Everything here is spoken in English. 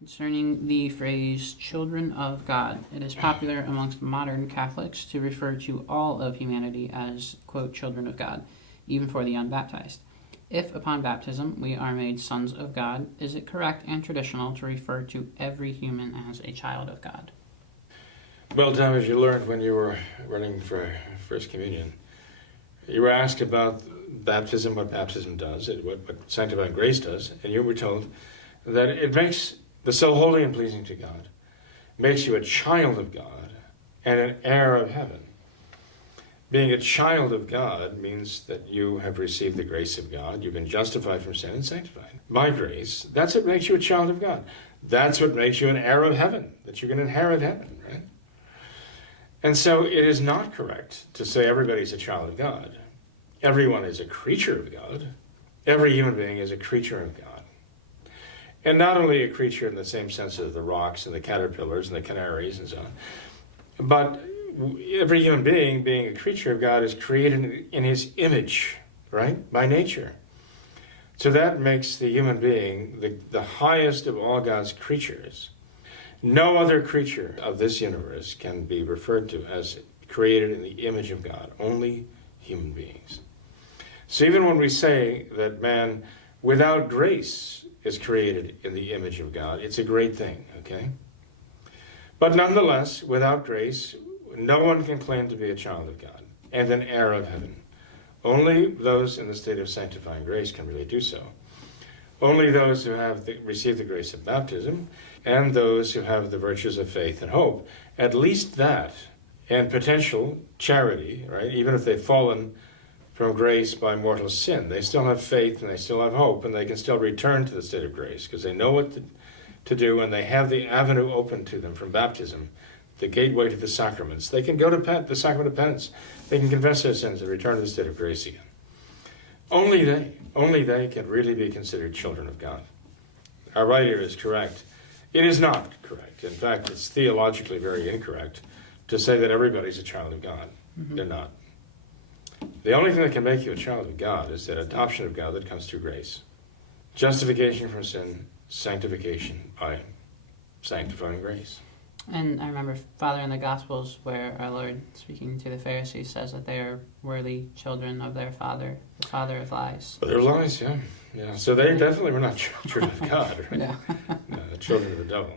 Concerning the phrase children of God, it is popular amongst modern Catholics to refer to all of humanity as, quote, children of God, even for the unbaptized. If upon baptism we are made sons of God, is it correct and traditional to refer to every human as a child of God? Well, Tom, as you learned when you were running for First Communion, you were asked about baptism, what baptism does, what sanctifying grace does, and you were told that it makes the soul holy and pleasing to God, makes you a child of God and an heir of heaven. Being a child of God means that you have received the grace of God. You've been justified from sin and sanctified by grace. That's what makes you a child of God. That's what makes you an heir of heaven, that you can inherit heaven, right? And so it is not correct to say everybody's a child of God. Everyone is a creature of God. Every human being is a creature of God. And not only a creature in the same sense as the rocks and the caterpillars and the canaries and so on, but every human being, being a creature of God, is created in his image, right, by nature. So that makes the human being the highest of all God's creatures. No other creature of this universe can be referred to as created in the image of God, only human beings. So even when we say that man without grace is created in the image of God, it's a great thing, okay? But nonetheless, without grace, no one can claim to be a child of God and an heir of heaven. Only those in the state of sanctifying grace can really do so. Only those who have received the grace of baptism and those who have the virtues of faith and hope, at least that, and potential charity, right? Even if they've fallen from grace by mortal sin, they still have faith and they still have hope, and they can still return to the state of grace because they know what to do, and they have the avenue open to them from baptism, the gateway to the sacraments. They can go to the sacrament of penance. They can confess their sins and return to the state of grace again. Only they can really be considered children of God. Our writer is correct. It is not correct. In fact, it's theologically very incorrect to say that everybody's a child of God. Mm-hmm. They're not. The only thing that can make you a child of God is that adoption of God that comes through grace. Justification from sin, sanctification by sanctifying grace. And I remember, Father, in the Gospels where our Lord, speaking to the Pharisees, says that they are worthy children of their father, the father of lies. They're lies, yeah. So they definitely were not children of God, right? Yeah. Children of the devil.